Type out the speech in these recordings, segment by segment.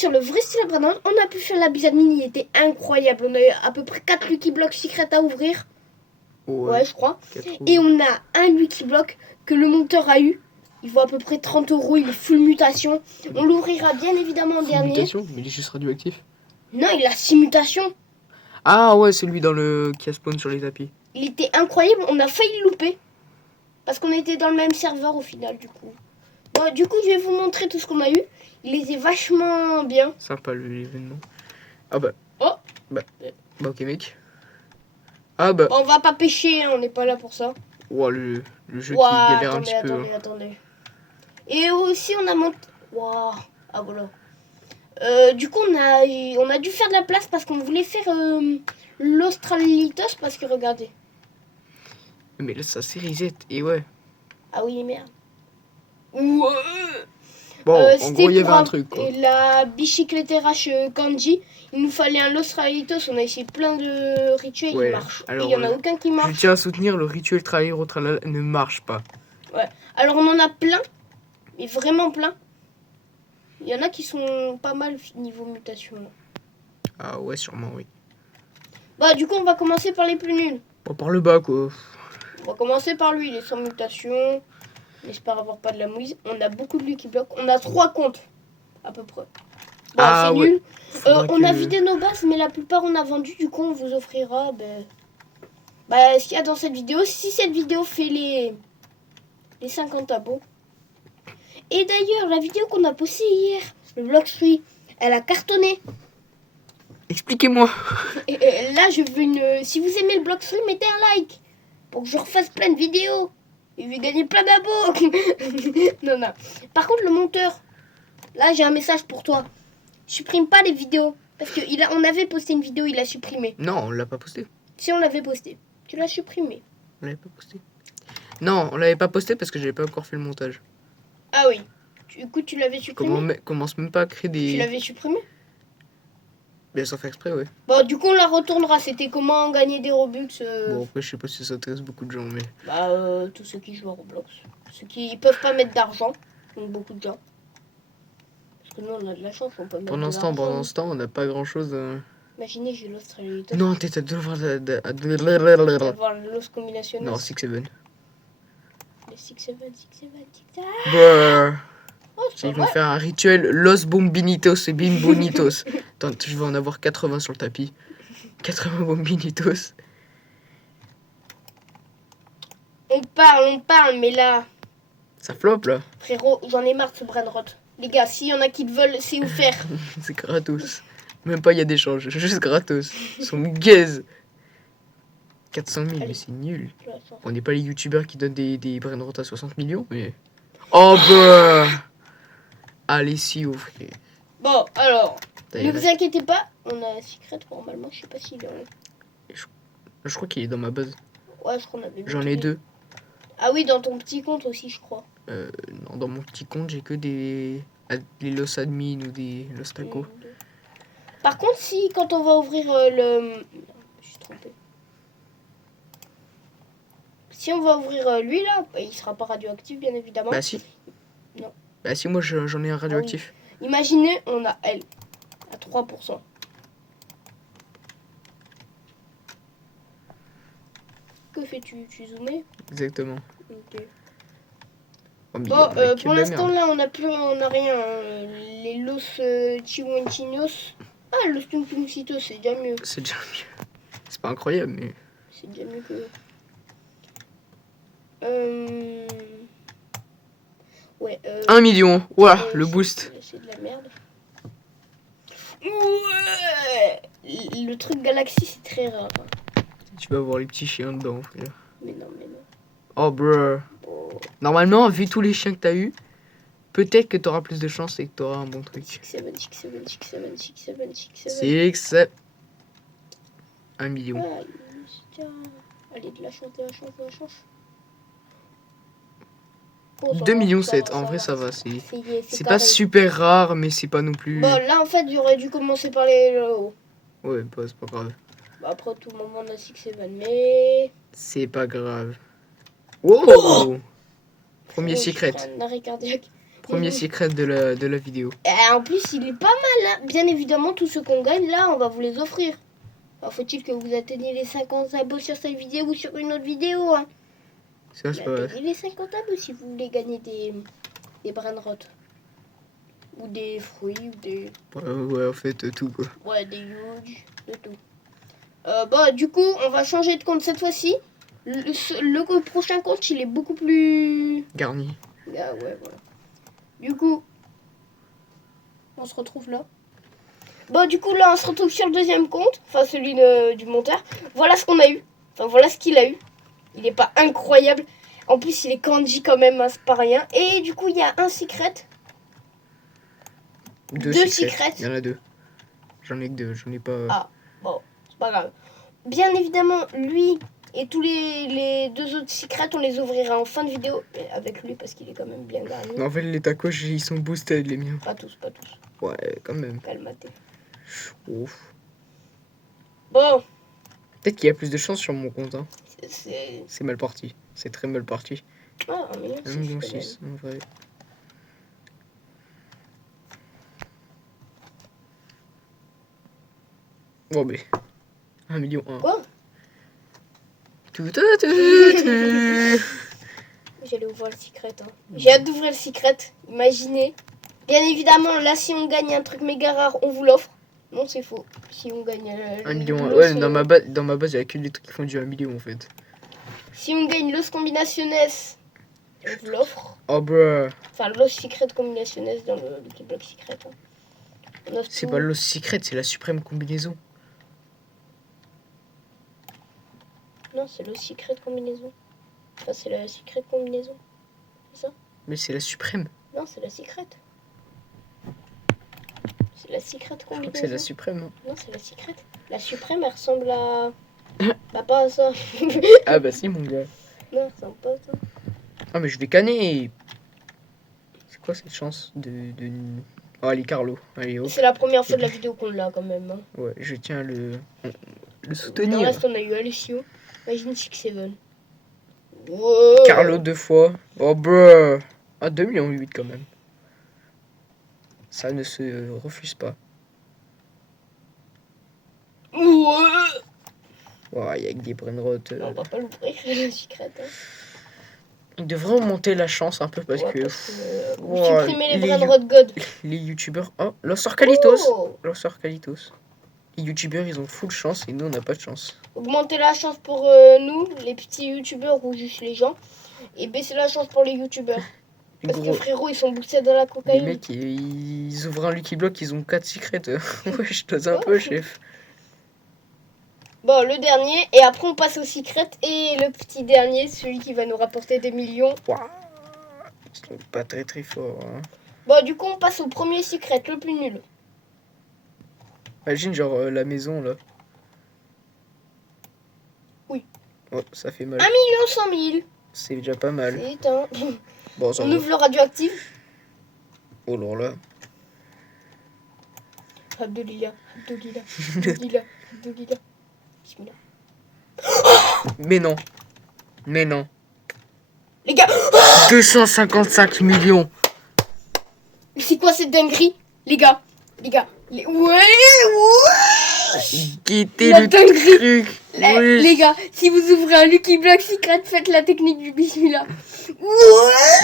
sur le vrai style Brandon. On a pu faire la bise admin, il était incroyable. On a eu à peu près 4 Lucky Blocks secrets à ouvrir. Ouais, je crois. Et on a un Lucky Block que le monteur a eu. Il vaut à peu près 30 €, il est full mutation. On l'ouvrira bien évidemment en dernier. Mutation, mais il est juste radioactif. Non, il a 6 mutations. Ah ouais, c'est lui dans le qui a spawn sur les tapis. Il était incroyable, on a failli le louper. Parce qu'on était dans le même serveur au final du coup. Bon, du coup, je vais vous montrer tout ce qu'on a eu. Il était vachement bien. Sympa l'événement. Ah bah. Oh. Bah ok mec. Ah bah. Bon, on va pas pêcher, hein, on n'est pas là pour ça. Ouah, le jeu qui galère un petit peu. Attendez. Et aussi, on a monté... Waouh. Ah voilà. Du coup, on a dû faire de la place parce qu'on voulait faire l'Australitos parce que regardez. Mais là, ça c'est reset. Et ouais. Ah oui, merde. Bon, en gros, il y avait un truc quoi. La bicyclette RH Kanji, il nous fallait un l'Australitos. On a essayé plein de rituels, Ouais, il marche. alors, Il y en a aucun qui marche. Je tiens à soutenir, le rituel trahir ne marche pas. Ouais. Alors, on en a plein, mais vraiment plein. Il y en a qui sont pas mal niveau mutation. Là. Ah ouais, sûrement, oui. Bah, du coup, on va commencer par les plus nuls. Bon, par le bas, quoi. On va commencer par lui, il est sans mutation. On espère avoir pas de la mouise. On a beaucoup de Lucky Block. On a 3 comptes, à peu près. Bon, c'est nul. On a vidé nos bases, mais la plupart on a vendu. Du coup, on vous offrira ce qu'il y a dans cette vidéo. Si cette vidéo fait les 50 abos. Et d'ailleurs, la vidéo qu'on a postée hier, le Blockstreet, elle a cartonné. Expliquez-moi. Et là, je veux si vous aimez le Blockstreet, mettez un like pour que je refasse plein de vidéos. Et je vais gagner plein d'abos. Non. Par contre, le monteur, là, j'ai un message pour toi. Supprime pas les vidéos. Parce qu'on avait posté une vidéo, il a supprimé. Non, on l'a pas posté. Si on l'avait posté. Tu l'as supprimé. On l'avait pas posté. Non, on l'avait pas posté parce que j'avais pas encore fait le montage. Ah oui. Écoute, tu l'avais supprimé. Commence même pas à créer des... Tu l'avais supprimé. Bien sans faire exprès, ouais. Bon, du coup, on la retournera. C'était comment gagner des Robux. Bon, après, je sais pas si ça intéresse beaucoup de gens, mais... tous ceux qui jouent à Roblox. Ceux qui peuvent pas mettre d'argent. Donc, beaucoup de gens. Parce que nous, on a de la chance, on peut mettre Pendant ce temps, on n'a pas grand-chose... Imaginez, j'ai l'Australie. Non, t'es à devoir... Avoir l'os combinationnel. Non, 6-7. Le 6-7. Brrr. Oh, Ils vont faire un rituel Los Bombinitos et Bimbonitos. Attends, je vais en avoir 80 sur le tapis. 80 Bombinitos. On parle, mais là... Ça floppe, là. Frérot, j'en ai marre de ce brainrot. Les gars, s'il y en a qui le veulent, c'est offert. C'est gratos. Même pas il y a d'échange, juste gratos. Ils sont gaze. 400 000, mais c'est nul. On n'est pas les youtubeurs qui donnent des brainrots à 60 millions, mais... Oh bah. Allez, si, frère. Bon, alors, ne vous inquiétez pas, on a un secret normalement, je sais pas s'il est en... Je crois qu'il est dans ma base. Ouais, je crois qu'on avait... J'en ai 2. Ah oui, dans ton petit compte aussi, je crois. Non, dans mon petit compte, j'ai que des Los Admin ou des Los Taco. Par contre, si, quand on va ouvrir le... Je suis trompé. Si on va ouvrir lui, là, il sera pas radioactif, bien évidemment. Bah si. Non. Bah si, moi j'en ai un radioactif. Ah oui. Imaginez, on a elle, à 3%. Que fais-tu? Tu zoomais? Exactement. Ok. Oh, bon, pour l'instant, là, on a rien. Les Los Chihuahuinos. Ah, Los Tuntuncitos, c'est déjà mieux. C'est déjà mieux. C'est pas incroyable, mais... C'est déjà mieux que... Ouais, 1 million. Ouah, le boost. C'est de la merde. Ouais. Le truc Galaxy, c'est très rare. Tu vas voir les petits chiens dedans, frère. Mais non. Oh, bruh. Normalement, vu tous les chiens que t'as eu, peut-être que t'auras plus de chance et que t'auras un bon truc. 6-7. 6-7. 1 million. Allez, de la chance. Bon, 2 millions 7, en vrai ça va. C'est pas super rare, mais c'est pas non plus... Bon, là en fait, j'aurais dû commencer par les hauts. Ouais, c'est pas grave. Après tout le moment, on a 6-7, mais... C'est pas grave. Wow. Premier secret. Premier secret de la vidéo. Et en plus, il est pas mal. Hein. Bien évidemment, tous ceux qu'on gagne, là, on va vous les offrir. Alors, faut-il que vous atteigniez les 50 abos sur cette vidéo ou sur une autre vidéo. Hein. Ça, c'est pas... Atteignez les 50 abos si vous voulez gagner des brainrots. Ou des fruits, ou des... Ouais, en fait, tout, quoi. Ouais, des huge, de tout. Bah, du coup, on va changer de compte cette fois-ci. Le prochain compte, il est beaucoup plus... Garni. Ah ouais, voilà. Du coup, on se retrouve là. Bon, du coup, là, on se retrouve sur le deuxième compte. Enfin, celui du monteur. Voilà ce qu'on a eu. Enfin, voilà ce qu'il a eu. Il est pas incroyable. En plus, il est kanji quand même, hein, c'est pas rien. Et du coup, il y a un secret. Deux secrets. Il y en a deux. J'en ai que deux, j'en ai pas... Ah, bon, c'est pas grave. Bien évidemment, lui et tous les deux autres secrets, on les ouvrira en fin de vidéo. Mais avec lui, parce qu'il est quand même bien garni. Mais en fait, les tacos, ils sont boosted, les miens. Pas tous, pas tous. Ouais, quand même. Calmate. Ouf. Bon. Peut-être qu'il y a plus de chance sur mon compte, hein. C'est... C'est mal parti. C'est très mal parti. Ah, 1,6 million. 1,6 million, en vrai. Bon, mais... 1,1 million. Quoi? Tout. J'allais ouvrir le secret. Hein. J'ai hâte d'ouvrir le secret. Imaginez. Bien évidemment, là, si on gagne un truc méga rare, on vous l'offre. Non, c'est faux. Si on gagne... 1 million. Ouais, dans ma base, il n'y a que des trucs qui font du 1 million, en fait. Si on gagne Los Combinaciones, on vous l'offre. Oh, bruh. Enfin, Los Secret Combinaciones dans le Lucky Block Secret. Hein. C'est pas Los Secret, c'est la suprême combinaison. Non, c'est Los Secret Combinaison. Enfin, c'est la Secret Combinaison. C'est ça? Mais c'est la suprême. Non, c'est la Secret. C'est la Secret Je crois Combinaison. que c'est la suprême. Hein. Non, c'est la Secret. La suprême, elle ressemble à... bah, pas à ça. Ah bah si, mon gars. Non, elle ressemble pas à ça. Ah, mais je vais canner. C'est quoi cette chance de... Oh, allez, Carlo. Allez, hop. C'est la première fois de la vidéo qu'on l'a quand même. Hein. Ouais, je tiens le Dans soutenir. le reste, on a eu Alessio. Imagine 6-7. Wow. Carlo 2 fois. Oh, bruh. Ah, 2,8 millions quand même. Ça ne se refuse pas. Ouais. Wow, il y a que des brainrots. On va pas l'ouvrir, le secret. Hein. Il devrait augmenter la chance un peu parce que... vous supprimez les brainrots God. Les youtubeurs... Oh, Los Orcalitos. Oh. Los Orcalitos. Les youtubeurs, ils ont full chance et nous, on n'a pas de chance. Augmentez la chance pour nous, les petits youtubeurs ou juste les gens. Et baissez la chance pour les youtubeurs. Parce que frérot, ils sont boostés dans la cocaïne. Les mecs, ils ouvrent un Lucky Block, ils ont 4 secrets. Ouais, je dose un peu, chef. Bon, le dernier. Et après, on passe au secret. Et le petit dernier, celui qui va nous rapporter des millions. Wow. Ils sont pas très très forts. Hein. Bon, du coup, on passe au premier secret, le plus nul. Imagine, genre, la maison, là. Oui. Oh, ça fait mal. 1 100 000. C'est déjà pas mal. C'est un... Bon, ça on va. ouvre le radioactif. Oh là là. Abdelila, Abdelila, Abdelila, Abdelila. Bismillah. Mais non. Mais non. Les gars, 255 millions. c'est quoi cette dinguerie? Les gars, ouais. Guettez La le dinguerie. truc. Les gars, si vous ouvrez un Lucky Block Secret, faites la technique du bismillah.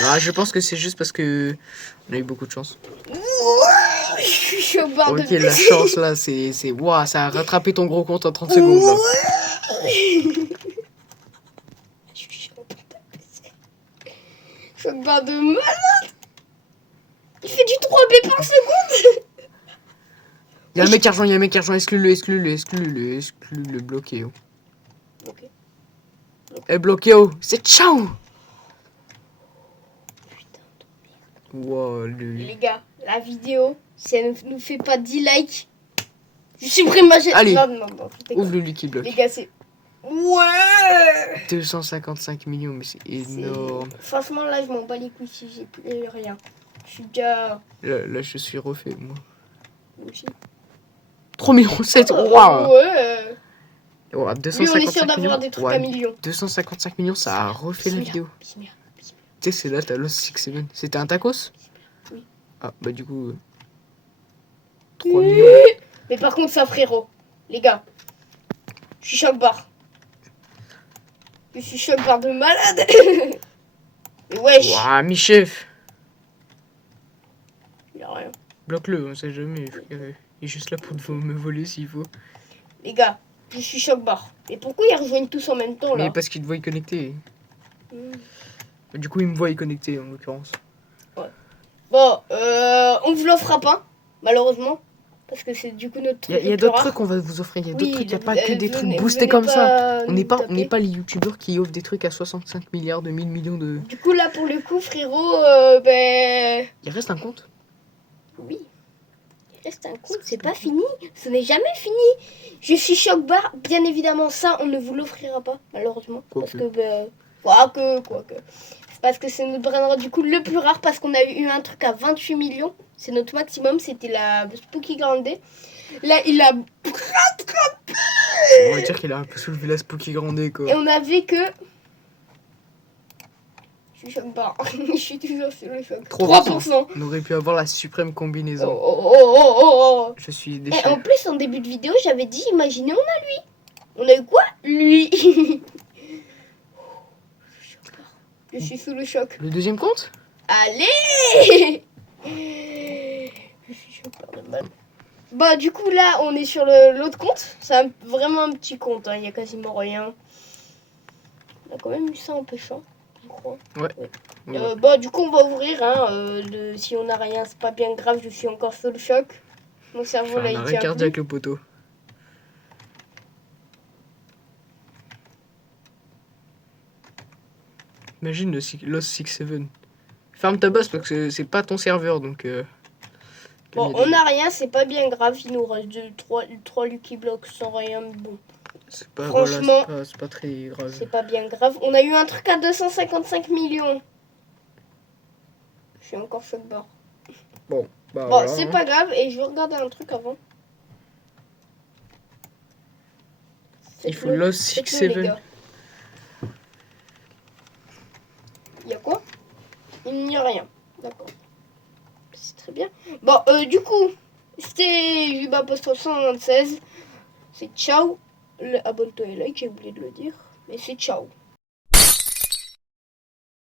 Ah, je pense que c'est juste parce que on a eu beaucoup de chance. Je suis au bord Ok, de... la chance là, c'est... Waouh, ça a rattrapé ton gros compte en 30 secondes là. Je suis au bord de malade. Il fait du 3B par seconde. Il y a un mec qui rejoint, exclue-le, bloqué. Oh. Ok. Eh, bloqué, oh, c'est ciao. Wow, Les gars, la vidéo, si elle ne nous fait pas 10 likes, je supprime ma chaîne. Allez, non, ouvre le Lucky Block. Les gars, c'est... Ouais. 255 millions, mais c'est énorme. Franchement, là, je m'en bats les couilles si j'ai plus rien. Je suis déjà... Là, je suis refait, moi. Moi aussi. 3 millions 7, waouh. Ouais. Wow, Lui, on est sûr d'avoir des trucs à millions. 255 millions, ça a refait la vidéo. Tu sais, c'est là, t'as Lost 6-7. C'était un tacos? Ah, bah du coup... 3 millions. Mais par contre, ça, frérot. Les gars. Je suis choc-barre. Je suis choc-barre de malade. Mais wesh. Ouah, mi-chef. Il a rien. Bloque-le, on sait jamais, frère. Il est juste là pour me voler s'il faut. Les gars, je suis choc-barre. Mais pourquoi ils rejoignent tous en même temps, là? Mais parce qu'il te voit y connecter. Du coup, il me voit y connecter, en l'occurrence. Ouais. Bon, on vous l'offre pas, malheureusement. Parce que c'est du coup notre truc. Il y a d'autres trucs qu'on va vous offrir. Il y a d'autres trucs, il n'y a pas que des trucs boostés comme ça. On n'est pas les youtubeurs qui offrent des trucs à 65 milliards de 1000 millions de... Du coup, là, pour le coup, frérot, ben... Il reste un compte? Oui. Il reste un compte, c'est pas fini. Ce n'est jamais fini. Je suis choc-barre. Bien évidemment, ça, on ne vous l'offrira pas, malheureusement. Parce que, ben... Quoique. C'est parce que c'est notre brain du coup le plus rare. Parce qu'on a eu un truc à 28 millions. C'est notre maximum. C'était la Spooky Grande. Là, il a... On va dire qu'il a un peu soulevé la Spooky Grande, quoi. Et on avait que... Je suis choc-barre. Je suis toujours sur le choc. 3%. On aurait pu avoir la suprême combinaison. Oh. Je suis Et déçu. en plus, en début de vidéo, j'avais dit, imaginez, on a lui. On a eu quoi? Lui. Je suis sous le choc. Le deuxième compte? Allez. Je suis choc-barre de mal. Bah, du coup, là, on est sur l'autre compte. C'est vraiment un petit compte. Il y a quasiment rien. On a quand même eu ça en pêchant, je crois. Ouais. Bah, du coup, on va ouvrir. Si on n'a rien, c'est pas bien grave. Je suis encore sous le choc. Mon cerveau, là, il arrêt tient cardiaque, plus. le poteau. Imagine le Lost 6-7. Ferme ta base parce que c'est pas ton serveur, donc... Bon, on n'a rien, c'est pas bien grave. Il nous reste 3 Lucky Blocks sans rien. Bon, franchement, voilà, c'est pas très grave. c'est pas bien grave. On a eu un truc à 255 millions. Je suis encore choc-barre. Bon, Voilà, c'est pas grave. Et je vais regarder un truc avant. Il faut Lost 6-7. Il y a quoi? Il n'y a rien. D'accord. C'est très bien. Bon, du coup, c'était Juba Post 196. C'est ciao. Abonne-toi et like, j'ai oublié de le dire. Mais c'est ciao.